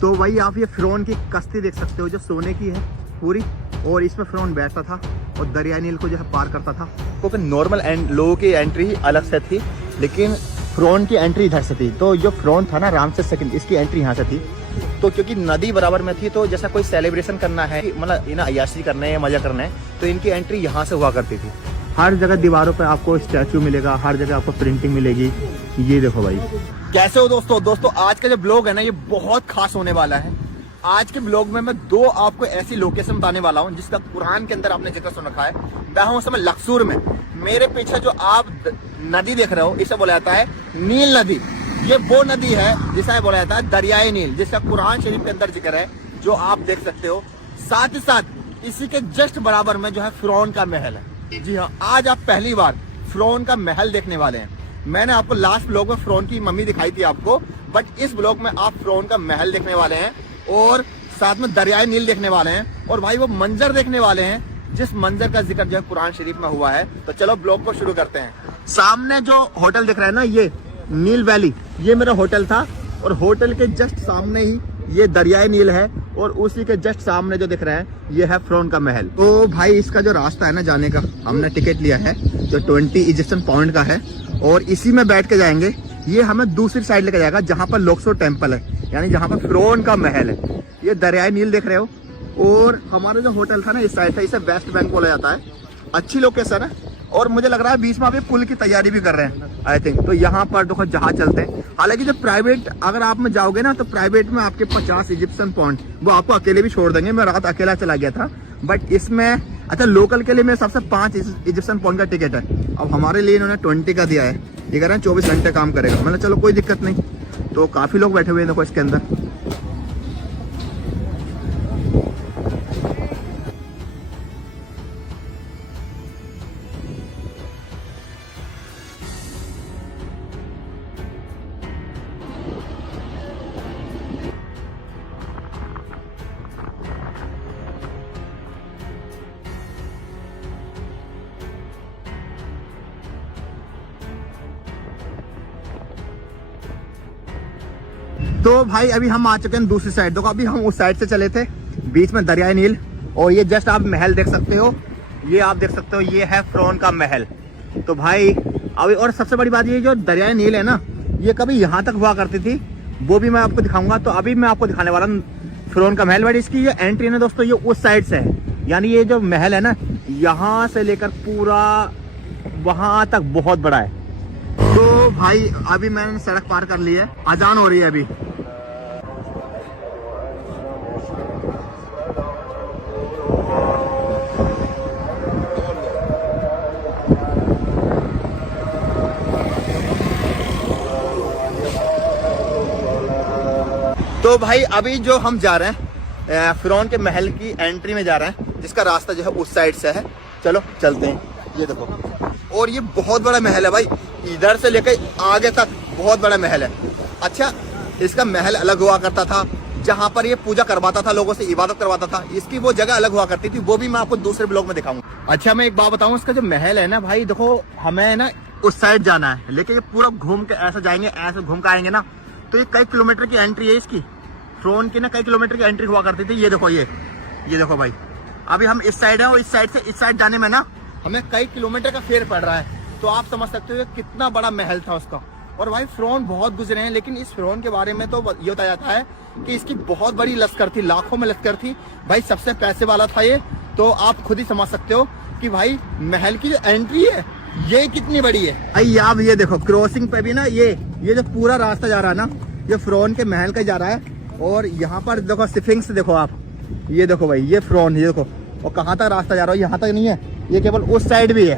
तो वही आप ये फिरौन की कश्ती देख सकते हो जो सोने की है पूरी, और इसमें फिरौन बैठता था और दरिया नील को जो है पार करता था। क्योंकि नॉर्मल लोगों की एंट्री अलग से थी, लेकिन फिरौन की एंट्री इधर से थी। तो जो फिरौन था ना रामसेस सेकंड, इसकी एंट्री यहाँ से थी। तो क्योंकि नदी बराबर में थी, तो जैसा कोई सेलिब्रेशन करना है, मतलब इन्हें अय्याशी करने है, मजा करना है, तो इनकी एंट्री यहाँ से हुआ करती थी। हर जगह दीवारों पे आपको स्टैचू मिलेगा, हर जगह आपको प्रिंटिंग मिलेगी। ये देखो भाई। कैसे हो दोस्तों आज का जो ब्लॉग है ना, ये बहुत खास होने वाला है। आज के ब्लॉग में मैं दो आपको ऐसी लोकेशन बताने वाला हूँ जिसका कुरान के अंदर आपने जिक्र सुन रखा है। मैं हूँ उस समय लक्सूर में। मेरे पीछे जो आप नदी देख रहे हो, इसे बोला जाता है नील नदी। ये वो नदी है जिसे बोला जाता है दरियाई नील, जिसका कुरान शरीफ के अंदर जिक्र है, जो आप देख सकते हो। साथ ही साथ इसी के जस्ट बराबर में जो है फिरौन का महल है। जी हाँ, आज आप पहली बार फिरौन का महल देखने वाले हैं। मैंने आपको लास्ट ब्लॉग में फिरौन की मम्मी दिखाई थी आपको, बट इस ब्लॉग में आप फिरौन का महल देखने वाले हैं और साथ में दरियाई नील देखने वाले हैं। और भाई वो मंजर देखने वाले हैं जिस मंजर का जिक्र जो है कुरान शरीफ में हुआ है। तो चलो ब्लॉग को शुरू करते हैं। सामने जो होटल दिख रहा है ना, ये नील वैली, ये मेरा होटल था, और होटल के जस्ट सामने ही ये दरियाई नील है, और उसी के जस्ट सामने जो दिख रहा है ये है फिरौन का महल। तो भाई इसका जो रास्ता है ना जाने का, हमने टिकट लिया है जो 20 इजिप्शियन पाउंड का है, और इसी में बैठ के जाएंगे। ये हमें दूसरी साइड लेके जाएगा जहाँ पर लुक्सोर टेम्पल है, यानी जहाँ पर फिरौन का महल है। ये दरियाई नील देख रहे हो, और हमारा जो होटल था ना इस साइड था, इसे वेस्ट बैंक बोला जाता है। अच्छी लोकेशन है, और मुझे लग रहा है बीच में अभी पुल की तैयारी भी कर रहे हैं आई थिंक। तो यहाँ पर देखो जहाज चलते हैं। हालांकि जो प्राइवेट अगर आप में जाओगे ना, तो प्राइवेट में आपके 50 इजिप्शियन पाउंड वो आपको अकेले भी छोड़ देंगे। मैं रात अकेला चला गया था, बट इसमें अच्छा लोकल के लिए मेरे हिसाब से 5 इजिप्शियन पाउंड का टिकट है। अब हमारे लिए इन्होंने 20 का दिया है। ये कह रहे हैं 24 घंटे काम करेगा। मतलब चलो कोई दिक्कत नहीं। तो काफी लोग बैठे हुए हैं देखो इसके अंदर। तो भाई अभी हम आ चुके हैं दूसरी साइड। देखो अभी हम उस साइड से चले थे, बीच में दरियाई नील, और ये जस्ट आप महल देख सकते हो। ये आप देख सकते हो, ये है फिरौन का महल। तो भाई अभी, और सबसे बड़ी बात ये जो दरियाई नील है ना, ये कभी यहाँ तक हुआ करती थी, वो भी मैं आपको दिखाऊंगा। तो अभी मैं आपको दिखाने वाला हूँ फिरौन का महल। बट इसकी जो एंट्री है ना दोस्तों, ये उस साइड से है, यानी ये जो महल है ना, यहाँ से लेकर पूरा वहां तक बहुत बड़ा है। तो भाई अभी मैंने सड़क पार कर ली है, अजान हो रही है अभी। तो भाई अभी जो हम जा रहे हैं फिरौन के महल की एंट्री में जा रहे हैं, जिसका रास्ता जो है उस साइड से है। चलो चलते हैं। ये देखो, और ये बहुत बड़ा महल है भाई, इधर से लेकर आगे तक बहुत बड़ा महल है। अच्छा, इसका महल अलग हुआ करता था, जहाँ पर ये पूजा करवाता था, लोगों से इबादत करवाता था। इसकी वो जगह अलग हुआ करती थी, वो भी मैं आपको दूसरे ब्लॉग में दिखाऊंगा। अच्छा, मैं एक बात बताऊं, इसका जो महल है ना भाई, देखो हमें ना उस साइड जाना है, लेकिन ये पूरा घूम के ऐसा जाएंगे, ऐसे घूम के आएंगे ना, तो ये कई किलोमीटर की एंट्री है इसकी। फिरौन की ना कई किलोमीटर की एंट्री हुआ करती थी। ये देखो, ये देखो भाई, अभी हम इस साइड है, और इस साइड से इस साइड जाने में ना हमें कई किलोमीटर का फेर पड़ रहा है। तो आप समझ सकते हो कितना बड़ा महल था उसका। और भाई फिरौन बहुत गुजरे हैं, लेकिन इस फिरौन के बारे में तो ये बताया जाता है कि इसकी बहुत बड़ी लश्कर थी, लाखों में लश्कर थी भाई, सबसे पैसे वाला था ये। तो आप खुद ही समझ सकते हो कि भाई महल की जो एंट्री है ये कितनी बड़ी है। भाई आप ये देखो, क्रॉसिंग पे भी ना ये जो पूरा रास्ता जा रहा है ना, ये फिरौन के महल का जा रहा है। और यहाँ पर देखो स्फिंक्स देखो आप, ये देखो भाई, ये फिरौन, ये देखो। और कहाँ तक रास्ता जा रहा है, यहाँ तक नहीं है, ये केवल उस साइड भी है।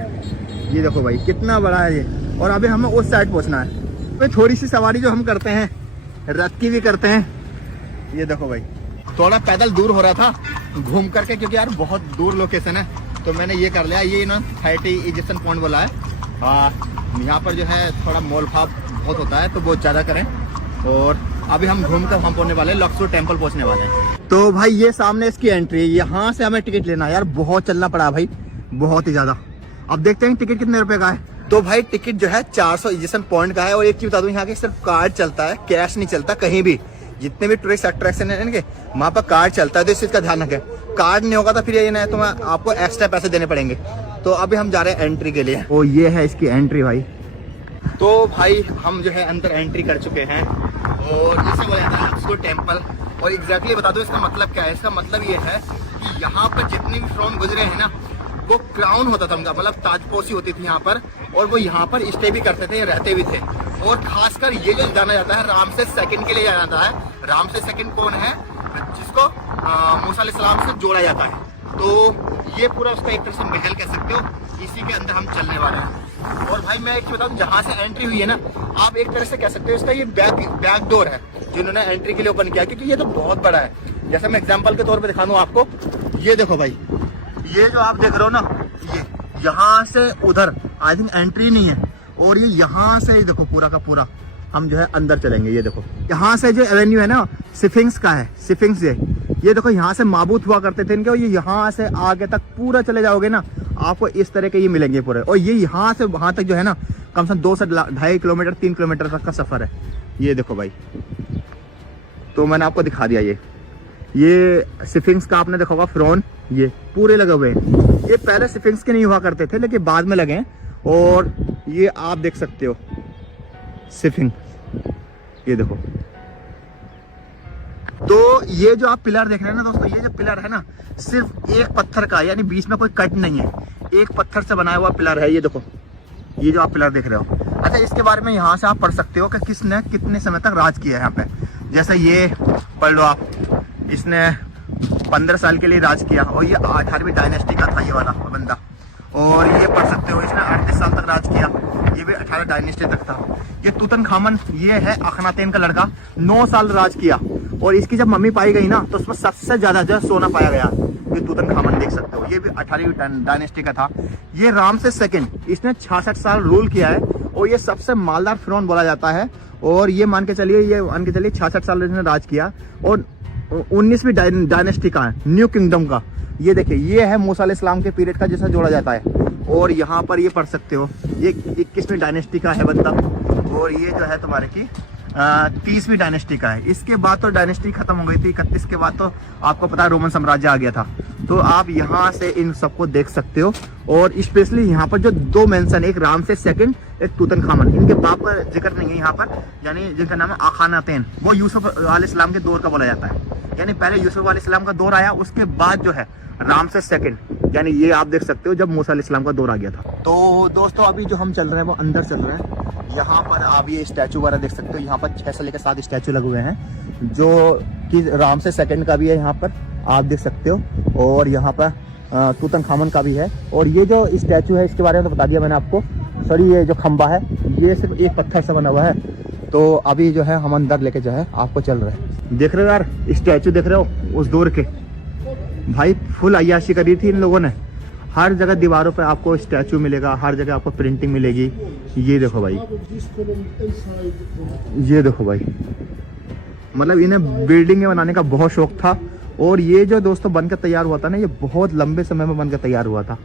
ये देखो भाई कितना बड़ा है ये, और अभी हमें उस साइड पहुँचना है। तो थोड़ी सी सवारी जो हम करते हैं, रथ की भी करते हैं। ये देखो भाई, थोड़ा पैदल दूर हो रहा था घूम करके, क्योंकि यार बहुत दूर लोकेशन है। तो मैंने ये कर लिया, ये ना 30 इजिप्शियन पाउंड बोला है। यहाँ पर जो है थोड़ा मोल भाव बहुत होता है, तो बहुत ज़्यादा करें। और अभी हम घूमकर हम पहुंचने वाले हैं, लक्सूर टेम्पल पहुंचने वाले हैं। तो भाई ये सामने इसकी एंट्री है, यहाँ से हमें टिकट लेना है। यार बहुत चलना पड़ा भाई, बहुत ही ज्यादा। अब देखते हैं टिकट कितने रुपए का है। तो भाई टिकट जो है 400 इजिप्शियन पाउंड का है। और एक चीज बता दूं, यहाँ के सिर्फ कार्ड चलता है, कैश नहीं चलता कहीं भी। जितने भी टूरिस्ट अट्रैक्शन है इनके, वहाँ पर कार्ड चलता है, तो इस चीज़ का ध्यान रखें। कार्ड नहीं होगा तो फिर ये ना तो आपको एक्स्ट्रा पैसे देने पड़ेंगे। तो अभी हम जा रहे हैं एंट्री के लिए। वो ये है इसकी एंट्री भाई। तो भाई हम जो है अंदर एंट्री कर चुके हैं और इसे बोला जाता है लक्सो टेम्पल। और एग्जैक्टली बता दो इसका मतलब क्या है। इसका मतलब ये है कि यहाँ पर जितने भी फ्रॉन गुजरे हैं ना, वो क्राउन होता था उनका, मतलब ताजपोशी होती थी यहाँ पर, और वो यहाँ पर स्टे भी करते थे, रहते भी थे। और खासकर ये जो जाना जाता है रामसेस सेकंड के लिए जाना जाता है। रामसेस सेकंड कौन है? जिसको मूसा अलैहिस्सलाम से जोड़ा जाता है। तो ये पूरा उसका एक तरह से महल कह सकते हो, इसी के अंदर हम चलने वाले हैं। और भाई मैं एक चीज बताऊं, जहाँ से एंट्री हुई है ना, आप एक तरह से कह सकते हो इसका ये बैक डोर है जिन्होंने एंट्री के लिए ओपन किया, क्योंकि ये तो बहुत बड़ा है। जैसे मैं एग्जांपल के तौर पे दिखा दूं आपको, ये देखो भाई, ये जो आप देख रहे हो ना, ये यहाँ से उधर आई थिंक एंट्री नहीं है, और ये यहाँ से देखो पूरा का पूरा हम जो है अंदर चलेंगे। ये देखो यहाँ से जो एवेन्यू है ना, स्फिंक्स का है, स्फिंक्स ये देखो यहाँ से माबूत हुआ करते थे इनके। और ये यहाँ से आगे तक पूरा चले जाओगे ना, आपको इस तरह के ये मिलेंगे पूरे। और ये यहाँ से वहां तक जो है ना, कम से कम 2 से 2.5 किलोमीटर 3 किलोमीटर तक का सफर है। ये देखो भाई, तो मैंने आपको दिखा दिया। ये स्फिंक्स का आपने देखा होगा फ्रॉन, ये पूरे लगे हुए हैं। ये पहले स्फिंक्स के नहीं हुआ करते थे, लेकिन बाद में लगे हैं। और ये आप देख सकते हो स्फिंक्स, ये देखो। तो ये जो आप पिलर देख रहे हैं ना दोस्तों, ये जो पिलर है ना, सिर्फ एक पत्थर का, यानी बीच में कोई कट नहीं है, एक पत्थर से बनाया हुआ पिलर है। ये देखो, ये जो आप पिलर देख रहे हो। अच्छा, इसके बारे में यहाँ से आप पढ़ सकते हो कि किसने कितने समय तक राज किया है यहाँ पे। जैसे ये पढ़ लो आप, इसने 15 साल के लिए राज किया, और ये 18वीं डायनेस्टी का था ये वाला बंदा। और ये पढ़ सकते हो, इसने 38 साल तक राज किया, ये भी 18 डायनेस्टी तक था। ये तूतनखामन, ये है अखनातेन का लड़का, 9 साल राज किया। और इसकी जब मम्मी पाई गई ना, तो उसमें सबसे ज्यादा जो सोना पाया गया। ये तूतनखामन देख सकते हो, ये भी 18वीं डायनेस्टी का था। ये रामसेस सेकंड, इसने 66 साल रूल किया है, और ये सबसे मालदार फिरौन बोला जाता है। और ये मान के चलिए 66 साल इसने राज किया। और 19वीं डायनेस्टी का है, न्यू किंगडम का। ये देखिए, ये है मूसा अलैहिस्सलाम के पीरियड का, जिसे जोड़ा जाता है। और यहाँ पर ये पढ़ सकते हो, ये 21वीं डायनेस्टी का है बंदा। और ये जो है तुम्हारे की 30वीं डायनेस्टी का है। इसके बाद तो डायनेस्टी खत्म हो गई थी, 31 के बाद तो आपको पता है रोमन साम्राज्य आ गया था। तो आप यहाँ से इन सबको देख सकते हो। और स्पेशली यहाँ पर जो 2 मेंशन, एक रामसेस सेकंड, एक तूतनखामन, इनके बाप का जिक्र नहीं है यहाँ पर, यानी जिनका नाम है अखानातेन। वो यूसुफ अलैहिस्सलाम के दौर का बोला जाता है, यानी पहले यूसुफ अलैहिस्सलाम का दौर आया, उसके बाद जो है रामसेस सेकंड, यानी ये आप देख सकते हो जब मूसा अलैहिस्सलाम का दौर आ गया था। तो दोस्तों अभी जो हम चल रहे हैं वो अंदर चल रहे हैं। यहाँ पर आप ये स्टैचू वगैरह देख सकते हो, यहाँ पर 6 से लेकर 7 स्टैचू लगे हुए हैं, जो कि रामसेस सेकंड का भी है यहाँ पर, आप देख सकते हो। और यहाँ पर तूतनखामन का भी है। और ये जो स्टैचू है, इसके बारे में तो बता दिया मैंने आपको। सॉरी, ये जो खंबा है, ये सिर्फ एक पत्थर से बना हुआ है। तो अभी जो है हम अंदर लेके जो है आपको चल रहे हैं। देख रहे हो यार, स्टैचू देख रहे हो उस दौर के, भाई फुल अय्याशी करी थी इन लोगों ने। हर जगह दीवारों पे आपको स्टैचू मिलेगा, हर जगह आपको प्रिंटिंग मिलेगी। ये देखो भाई, ये देखो भाई, मतलब इन्हें बिल्डिंग बनाने का बहुत शौक था। और ये जो दोस्तों बनकर तैयार हुआ था ना, ये बहुत लंबे समय में बनकर तैयार हुआ था।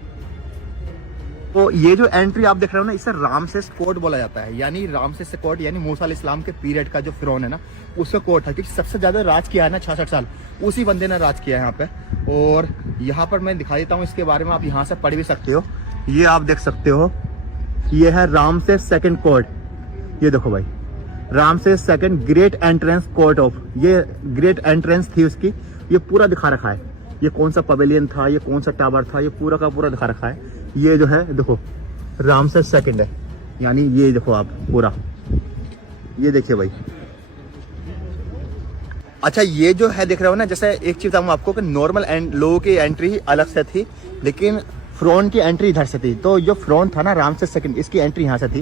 तो ये जो एंट्री आप देख रहे हो ना, इसे रामसेस कोर्ट बोला जाता है। यानी रामसेस कोर्ट यानी मूसा अलैहिस्सलाम के पीरियड का जो फिरौन है ना, उसका कोर्ट है, क्योंकि सबसे ज्यादा राज किया है ना 66 साल, उसी बंदे ने राज किया है यहाँ पे। और यहाँ पर मैं दिखा देता हूँ इसके बारे में, आप यहाँ से पढ़ भी सकते हो। ये आप देख सकते हो, ये है रामसेस सेकंड कोर्ट। ये देखो भाई, Ramses second great entrance court of, ये ग्रेट एंट्रेंस थी उसकी। ये पूरा दिखा रखा है, ये कौन सा पवेलियन था, ये कौन सा टावर था, ये पूरा का पूरा दिखा रखा है। ये जो है देखो रामसेस सेकंड है, यानी ये देखो आप पूरा, ये देखिए भाई। अच्छा, ये जो है देख रहे हो ना, जैसे एक चीज बताऊँ आपको कि नॉर्मल लोगों की एंट्री ही अलग से थी, लेकिन फ्रॉन की एंट्री इधर से थी। तो जो फ्रॉन था ना रामसेस सेकंड, इसकी एंट्री यहाँ से थी।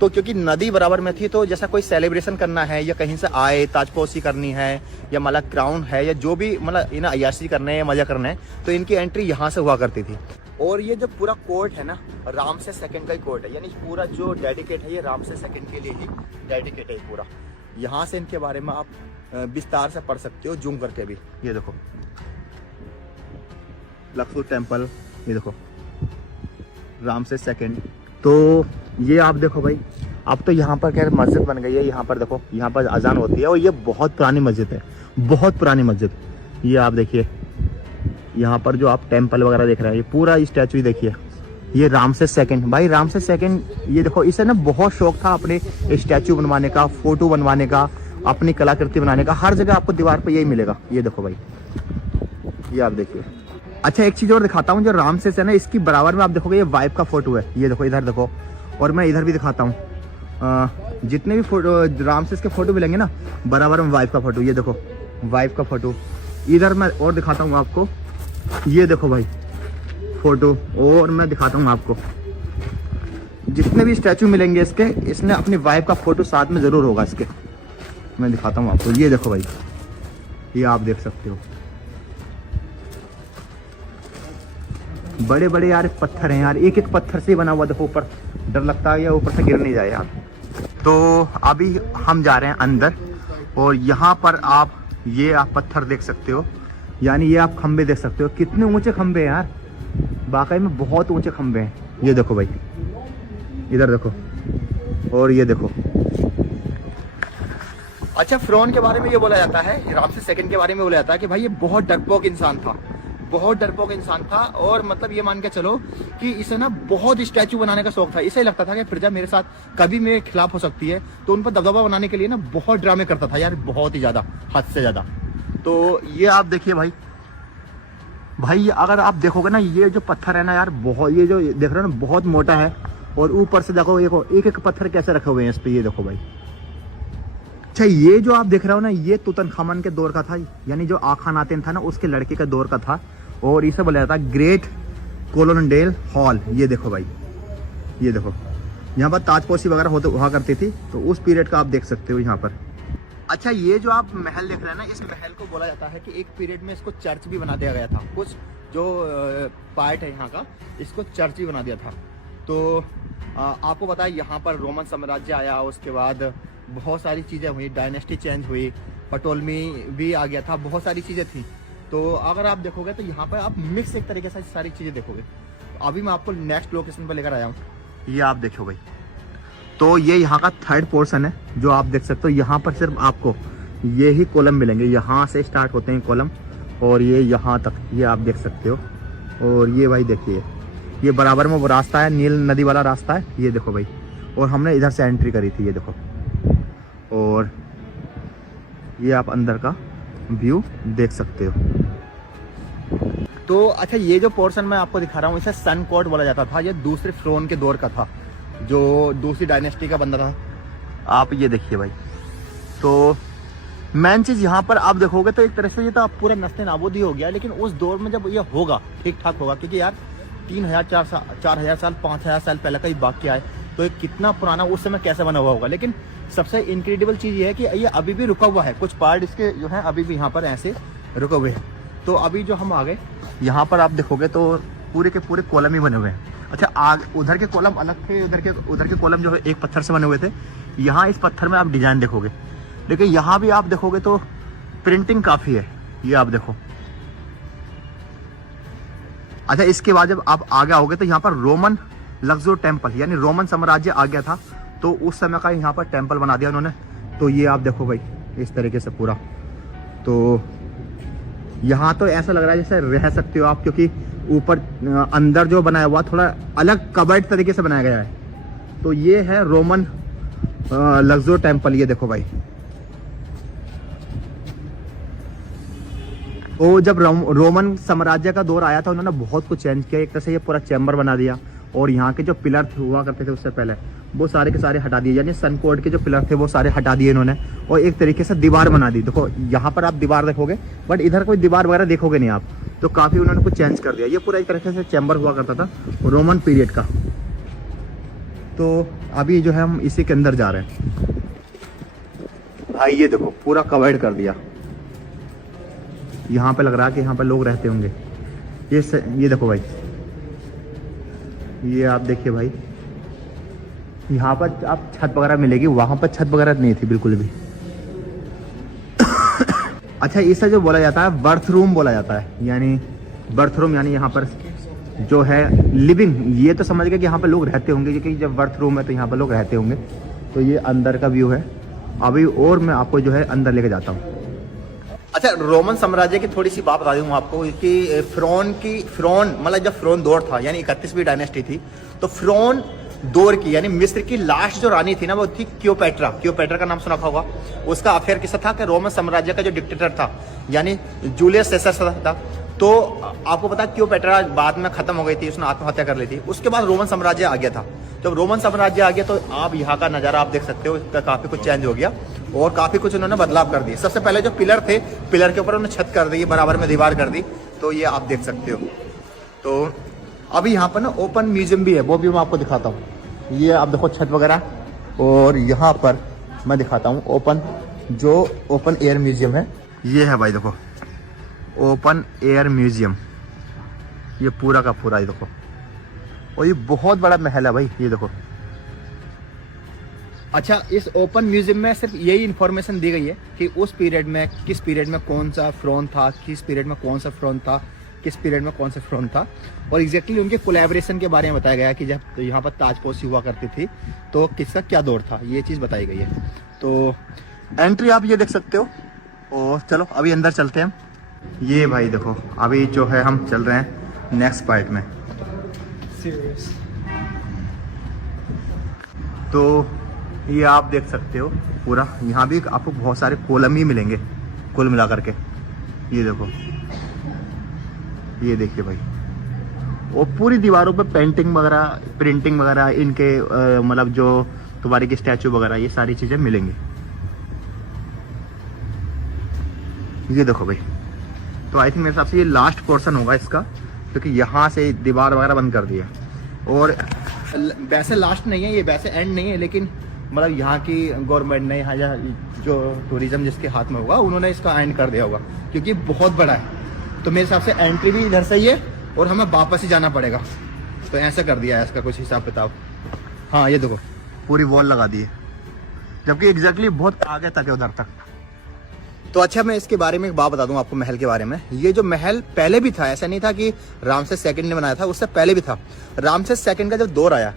तो क्योंकि नदी बराबर में थी, तो जैसा कोई सेलिब्रेशन करना है या कहीं से आए ताजपोशी करनी है या मतलब क्राउन है या जो भी मतलब इन्हें अय्याशी करने है, मजा करना है, तो इनकी एंट्री यहाँ से हुआ करती थी। और ये जो पूरा कोर्ट है ना, रामसेस सेकंड का ही कोर्ट है, यानी पूरा जो डेडिकेट है ये रामसेस सेकंड के लिए ही डेडिकेट है पूरा। यहाँ से इनके बारे में आप विस्तार से पढ़ सकते हो, जूम करके भी। ये देखो लक्सो टेम्पल, ये देखो रामसेस सेकंड। तो ये आप देखो भाई, अब तो यहाँ पर खैर मस्जिद बन गई है। यहाँ पर देखो, यहाँ पर अजान होती है और ये बहुत पुरानी मस्जिद है, बहुत पुरानी मस्जिद। ये आप देखिए, यहाँ पर जो आप टेम्पल वगैरह देख रहे हैं, ये पूरा स्टैचू देखिए, ये रामसेस सेकंड। भाई रामसेस सेकंड, ये देखो, इसे ना बहुत शौक था अपने स्टैचू बनवाने का, फोटो बनवाने का, अपनी कलाकृति बनाने का। हर जगह आपको दीवार पे यही मिलेगा। ये देखो भाई, ये आप देखिए। अच्छा एक चीज और दिखाता हूँ, जो रामसेस है ना, इसकी बराबर में आप देखोगे ये वाइफ का फोटो है। ये देखो, इधर देखो, और मैं इधर भी दिखाता हूँ। जितने भी फोटो रामसेस के फोटो मिलेंगे ना, बराबर में वाइफ का फोटो। ये देखो वाइफ का फोटो। इधर मैं और दिखाता हूँ आपको, ये देखो भाई फोटो। और मैं दिखाता हूँ आपको, जितने भी स्टैचू मिलेंगे इसके, इसने अपनी वाइफ का फोटो साथ में जरूर होगा इसके। मैं दिखाता हूँ आपको, ये देखो भाई, ये आप देख सकते हो। बड़े बड़े यार पत्थर हैं यार, एक एक पत्थर से बना हुआ। देखो ऊपर, डर लगता है या ऊपर से गिर नहीं जाए यार। तो अभी हम जा रहे हैं अंदर, और यहाँ पर आप ये आप पत्थर देख सकते हो, यानी ये आप खंबे देख सकते हो। कितने ऊंचे खंबे हैं यार, वाकई में बहुत ऊंचे खंबे हैं। ये देखो भाई, इधर देखो, और ये देखो। अच्छा फिरौन के बारे में ये बोला जाता है, रामसेस सेकंड के बारे में बोला जाता है कि भाई ये बहुत डरपोक इंसान था, बहुत डरपोक इंसान था। और मतलब ये मान के चलो कि इसे ना बहुत स्टैचू बनाने का शौक था। इसे लगता था कि प्रजा मेरे साथ कभी मेरे खिलाफ हो सकती है, तो उन पर दबदबा बनाने के लिए ना बहुत ड्रामे करता था यार, बहुत ही ज्यादा, हद से ज्यादा। तो ये आप देखिए भाई, भाई अगर आप देखोगे ना, ये जो पत्थर है ना यार, बहुत, ये जो देख रहे हो ना, बहुत मोटा है। और ऊपर से देखो एक एक पत्थर कैसे रखे हुए हैं इस पे, ये देखो भाई। अच्छा ये जो आप देख रहे हो ना, ये तुतनखामन के दौर का था, यानी जो आखानातेन था ना, उसके लड़के का दौर का था। और इसे बोला जाता है ग्रेट कोलोनडेल हॉल। ये देखो भाई, ये देखो, यहाँ पर ताजपोशी वगैरह हुआ करती थी, तो उस पीरियड का आप देख सकते हो यहाँ पर। अच्छा ये जो आप महल देख रहे हैं ना, इस महल को बोला जाता है कि एक पीरियड में इसको चर्च भी बना दिया गया था। कुछ जो पार्ट है यहाँ का, इसको चर्च भी बना दिया था। तो आपको पता है यहाँ पर रोमन साम्राज्य आया, उसके बाद बहुत सारी चीज़ें हुई, डायनेस्टी चेंज हुई, पटोलमी भी आ गया था, बहुत सारी चीज़ें थी। तो अगर आप देखोगे तो यहाँ पर आप मिक्स एक तरीके से सारी चीज़ें देखोगे। अभी मैं आपको नेक्स्ट लोकेशन पर लेकर आया हूँ, ये आप देखो भाई। तो ये यहाँ का थर्ड पोर्शन है, जो आप देख सकते हो। यहाँ पर सिर्फ आपको ये ही कॉलम मिलेंगे, यहाँ से स्टार्ट होते हैं कॉलम, और ये यहाँ तक, ये आप देख सकते हो। और ये भाई देखिए, ये बराबर में वो रास्ता है, नील नदी वाला रास्ता है, ये देखो भाई। और हमने इधर से एंट्री करी थी, ये देखो। और ये आप अंदर का व्यू देख सकते हो। तो अच्छा ये जो पोर्शन मैं आपको दिखा रहा हूँ, इसे सन कोर्ट बोला जाता था। ये दूसरे फिरौन के दौर का था, जो दूसरी डायनेस्टी का बंदा था। आप ये देखिए भाई। तो मेन चीज़ यहाँ पर आप देखोगे तो एक तरह से ये तो आप पूरा नस्ते नाबूद ही हो गया, लेकिन उस दौर में जब ये होगा, ठीक ठाक होगा, क्योंकि यार 3000 4000 साल 5000 साल पहले का ही वाक्य है, तो ये कितना पुराना उस समय कैसे बना हुआ होगा। लेकिन सबसे इनक्रेडिबल चीज़ ये है कि ये अभी भी रुका हुआ है, कुछ पार्ट इसके जो है अभी भी यहाँ पर ऐसे रुके हुए हैं। तो अभी जो हम आ गए यहाँ पर आप देखोगे तो पूरे के पूरे कॉलम ही बने हुए हैं। अच्छा उधर के कॉलम अलग थे, उधर के कॉलम जो है एक पत्थर से बने हुए थे। यहाँ इस पत्थर में आप डिजाइन देखोगे, लेकिन यहाँ भी आप देखोगे तो प्रिंटिंग काफ़ी है, ये आप देखो। अच्छा इसके बाद जब आप आगे आओगे तो यहाँ पर रोमन लग्जर टेम्पल, यानी रोमन साम्राज्य आ गया था, तो उस समय का यहाँ पर टेम्पल बना दिया उन्होंने। तो ये आप देखो भाई इस तरीके से पूरा। तो यहाँ तो ऐसा लग रहा है जैसे रह सकते हो आप, क्योंकि ऊपर अंदर जो बनाया हुआ थोड़ा अलग कबर्ड तरीके से बनाया गया है। तो ये है रोमन लग्जर टेम्पल, ये देखो भाई। तो जब रोमन साम्राज्य का दौर आया था, उन्होंने बहुत कुछ चेंज किया। एक तरह से ये पूरा चैम्बर बना दिया, और यहाँ के जो पिलर हुआ करते थे उससे पहले, वो सारे के सारे हटा दिए, यानी सन कोड के जो पिलर थे वो सारे हटा दिए इन्होंने, और एक तरीके से दीवार बना दी। देखो यहाँ पर आप दीवार देखोगे, बट इधर कोई दीवार वगैरह देखोगे नहीं आप। तो काफी उन्होंने कुछ चेंज कर दिया। ये पूरा एक तरीके से चैम्बर हुआ करता था रोमन पीरियड का। तो अभी जो है हम इसी के अंदर जा रहे हैं भाई। ये देखो पूरा कवर्ड कर दिया। यहाँ पे लग रहा है कि यहाँ पे लोग रहते होंगे। ये देखो भाई, ये आप देखिए भाई, यहाँ पर आप छत वगैरह मिलेगी, वहां पर छत वगैरह नहीं थी बिल्कुल भी। अच्छा इसे जो बोला जाता है बर्थ रूम बोला जाता है, यानी बर्थ रूम, यानी यहाँ पर जो है लिविंग, ये तो समझ गए कि यहाँ पर लोग रहते होंगे, क्योंकि जब बर्थ रूम है तो यहाँ पर लोग रहते होंगे। तो ये अंदर का व्यू है अभी, और मैं आपको जो है अंदर लेके जाता हूँ। अच्छा, रोमन साम्राज्य की थोड़ी सी बात बता दूँ आपको कि फिरौन मतलब जब फिरौन दौर था यानी 31वीं डायनेस्टी थी, तो फिरौन दौर की यानी मिस्र की लास्ट जो रानी थी ना वो थी क्लियोपेट्रा का नाम सुना होगा। उसका अफेयर किस्सा था कि रोमन साम्राज्य का जो डिक्टेटर था यानी जूलियस सीसर था, तो आपको पता है क्लियोपेट्रा बाद में खत्म हो गई थी, उसने आत्महत्या कर ली थी। उसके बाद रोमन साम्राज्य आ गया था। जब रोमन साम्राज्य आ गया तो आप यहाँ का नज़ारा आप देख सकते हो, इसका काफ़ी कुछ चेंज हो गया और काफ़ी कुछ उन्होंने बदलाव कर दिए। सबसे पहले जो पिलर थे, पिलर के ऊपर उन्होंने छत कर दी, बराबर में दीवार कर दी, तो ये आप देख सकते हो। तो अभी यहाँ पर ना ओपन म्यूजियम भी है, वो भी मैं आपको दिखाता हूँ। ये आप देखो छत वगैरह, और यहाँ पर मैं दिखाता हूँ ओपन एयर म्यूजियम है। ये है भाई देखो ओपन एयर म्यूजियम, ये पूरा का पूरा, ये देखो, और ये बहुत बड़ा महल है भाई, ये देखो। अच्छा, इस ओपन म्यूजियम में सिर्फ यही इंफॉर्मेशन दी गई है कि उस पीरियड में किस पीरियड में कौन सा फिरौन था, किस पीरियड में कौन सा फिरौन था, किस पीरियड में कौन सा फिरौन था, और एग्जैक्टली उनके कोलैबोरेशन के बारे में बताया गया कि जब यहाँ पर ताजपोशी हुआ करती थी तो किसका क्या दौर था, ये चीज़ बताई गई है। तो एंट्री आप ये देख सकते हो, और चलो अभी अंदर चलते हैं। ये भाई देखो अभी जो है हम चल रहे हैं नेक्स्ट पार्ट में। तो ये आप देख सकते हो पूरा, यहाँ भी आपको बहुत सारे कॉलम ही मिलेंगे कुल मिला करके। ये देखो, ये देखिए भाई, वो पूरी दीवारों पे पेंटिंग वगैरह, प्रिंटिंग वगैरह, इनके मतलब जो तुम्हारे की स्टैचू वगैरह, ये सारी चीज़ें मिलेंगी। ये देखो भाई, तो आई थिंक मेरे हिसाब से ये लास्ट पोर्शन होगा इसका, क्योंकि यहाँ से दीवार वगैरह बंद कर दिया। और वैसे लास्ट नहीं है ये, वैसे एंड नहीं है, लेकिन मतलब यहाँ की गवर्नमेंट ने, यहाँ जो टूरिज्म जिसके हाथ में होगा उन्होंने इसका एंड कर दिया होगा, क्योंकि बहुत बड़ा है। तो मेरे हिसाब से एंट्री भी इधर से ही है और हमें वापस ही जाना पड़ेगा, तो ऐसा कर दिया है इसका कुछ हिसाब किताब। हाँ ये देखो पूरी वॉल लगा दी है, जबकि एग्जैक्टली बहुत आगे तक है उधर तक। तो अच्छा, मैं इसके बारे में एक बात बता दूं आपको महल के बारे में। ये जो महल पहले भी था, ऐसा नहीं था कि रामसेस सेकंड ने बनाया था, उससे पहले भी था। रामसेस सेकंड का जब दौर आया,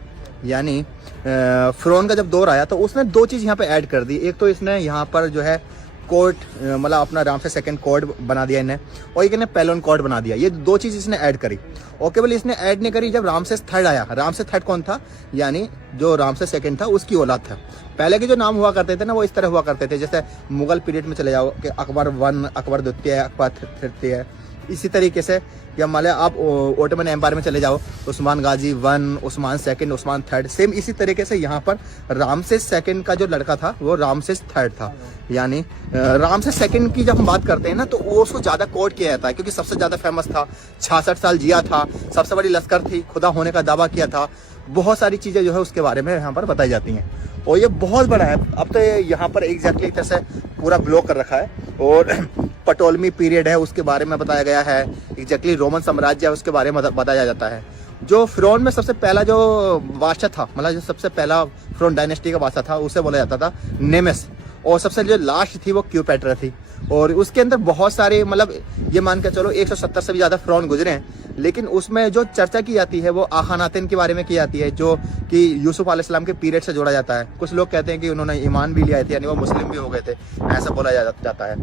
यानी फिरौन का जब दौर आया, तो उसने दो चीज़ यहाँ पे ऐड कर दी। एक तो इसने यहाँ पर जो है कोर्ट, मतलब अपना रामसेस सेकंड कोर्ट बना दिया इन्हें, और एक इन्हें पेलोन कोर्ट बना दिया। ये दो चीज़ इसने ऐड करी। और केवल इसने ऐड नहीं करी, जब रामसेस थर्ड आया, रामसेस थर्ड कौन था, यानी जो रामसेस सेकंड था उसकी औलाद था। पहले के जो नाम हुआ करते थे ना, वो इस तरह हुआ करते थे, जैसे मुगल पीरियड में चले जाओ कि अकबर वन, अकबर द्वितीय, अकबर तृतीय, इसी तरीके से। या मान लिया आप ओटोमन एम्पायर में चले जाओ, Usman Ghazi one, Usman second, Usman third, same इसी तरीके से यहाँ पर रामसेस सेकंड का जो लड़का था वो रामसेस थर्ड था। यानी रामसेस सेकंड की जब हम बात करते हैं ना, तो वो उसको ज़्यादा कोट किया जाता है, क्योंकि सबसे ज़्यादा फेमस था, 66 साल जिया था, सबसे बड़ी लश्कर थी, खुदा होने का दावा किया था, बहुत सारी चीज़ें जो है उसके बारे में यहाँ पर बताई जाती हैं। और ये बहुत बड़ा है। अब तो यहाँ पर एग्जैक्टली एक तरह से पूरा ब्लॉक कर रखा है, और पटोलमी पीरियड है उसके बारे में बताया गया है, एग्जैक्टली रोमन साम्राज्य है उसके बारे में बताया जाता है। जो फिरौन में सबसे पहला जो बादशाह था, मतलब जो सबसे पहला फिरौन डायनेस्टी का बादशाह था, उसे बोला जाता था नेमेस, और सबसे जो लास्ट थी वो क्लियोपेट्रा थी। और उसके अंदर बहुत सारे, मतलब ये मान के चलो 170 से भी ज़्यादा फिरौन गुजरे हैं, लेकिन उसमें जो चर्चा की जाती है वो आखानातिन के बारे में की जाती है, जो कि यूसुफ अलैहिस्सलाम के पीरियड से जोड़ा जाता है। कुछ लोग कहते हैं कि उन्होंने ईमान भी लिया थे, यानी वो मुस्लिम भी हो गए थे, ऐसा बोला जाता है।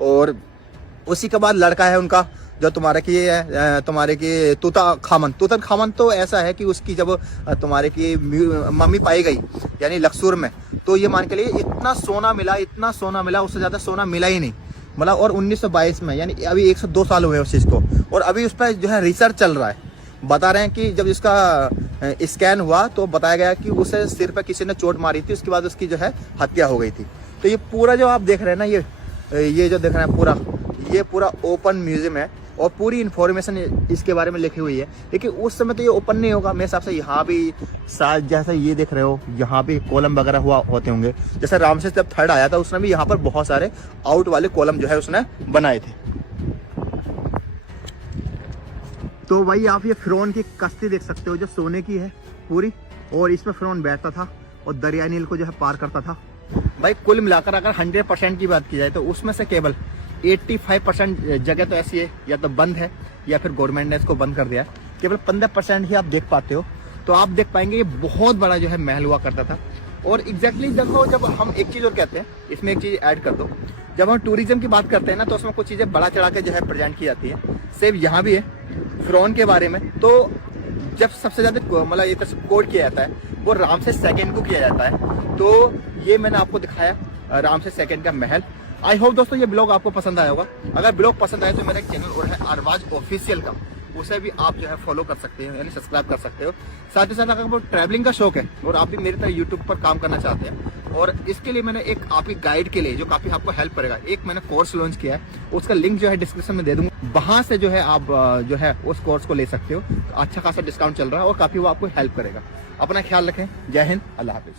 और उसी के बाद लड़का है उनका, जो तुम्हारे की तूतन खामन, तो ऐसा है कि उसकी जब तुम्हारे की मम्मी पाई गई यानी लक्सूर में, तो ये मान के लिए इतना सोना मिला, उससे ज़्यादा सोना मिला ही नहीं, मतलब। और 1922 में, यानी अभी 102 साल हुए उस चीज़ को, और अभी उस पर जो है रिसर्च चल रहा है। बता रहे हैं कि जब इसका स्कैन हुआ तो बताया गया कि उसे सिर पर किसी ने चोट मारी थी, उसके बाद उसकी जो है हत्या हो गई थी। तो ये पूरा जो आप देख रहे हैं ना, ये जो देख रहे हैं ये पूरा ओपन म्यूजियम है, और पूरी इन्फॉर्मेशन इसके बारे में लिखी हुई है। लेकिन उस समय तो ये ओपन नहीं होगा मेरे हिसाब से। यहाँ भी जैसा ये देख रहे हो, यहाँ भी कॉलम वगैरह होते होंगे। जैसे रामसेस जब थर्ड आया था, उसने भी यहाँ पर बहुत सारे आउट वाले कॉलम जो है उसने बनाए थे। तो भाई आप ये फिरौन की कश्ती देख सकते हो, जो सोने की है पूरी, और इसमें फिरौन बैठता था और दरिया नील को जो है पार करता था। भाई कुल मिलाकर अगर 100% की बात की जाए, तो उसमें से केवल 85% जगह तो ऐसी है, या तो बंद है या फिर गवर्नमेंट ने इसको बंद कर दिया है। केवल 15% ही आप देख पाते हो। तो आप देख पाएंगे ये बहुत बड़ा जो है महल हुआ करता था। और एग्जैक्टली देखो, जब हम एक चीज़ और कहते हैं, इसमें एक चीज़ ऐड कर दो, जब हम टूरिज्म की बात करते हैं ना, तो उसमें कुछ चीज़ें बड़ा चढ़ा के जो है प्रेजेंट की जाती है। सेम यहाँ भी है फ़िरौन के बारे में। तो जब सबसे ज़्यादा मतलब ये कोट किया जाता है वो रामसेस सेकंड को किया जाता है। तो ये मैंने आपको दिखाया रामसेस सेकंड का महल। आई होप दोस्तों ये ब्लॉग आपको पसंद आया होगा। अगर ब्लॉग पसंद आए तो मेरा एक चैनल और है अरबाज ऑफिशियल का, उसे भी आप जो है फॉलो कर सकते हो, यानी सब्सक्राइब कर सकते हो। साथ ही साथ अगर आपको ट्रैवलिंग का शौक है और आप भी मेरी तरह यूट्यूब पर काम करना चाहते हैं, और इसके लिए मैंने एक आपकी गाइड के लिए जो काफी आपको हेल्प करेगा, एक मैंने कोर्स लॉन्च किया है, उसका लिंक जो है डिस्क्रिप्शन में दे दूंगा। वहां से जो है आप जो है उस कोर्स को ले सकते हो। अच्छा खासा डिस्काउंट चल रहा है और काफी वो आपको हेल्प करेगा। अपना ख्याल रखें। जय हिंद, अल्लाह हाफिज।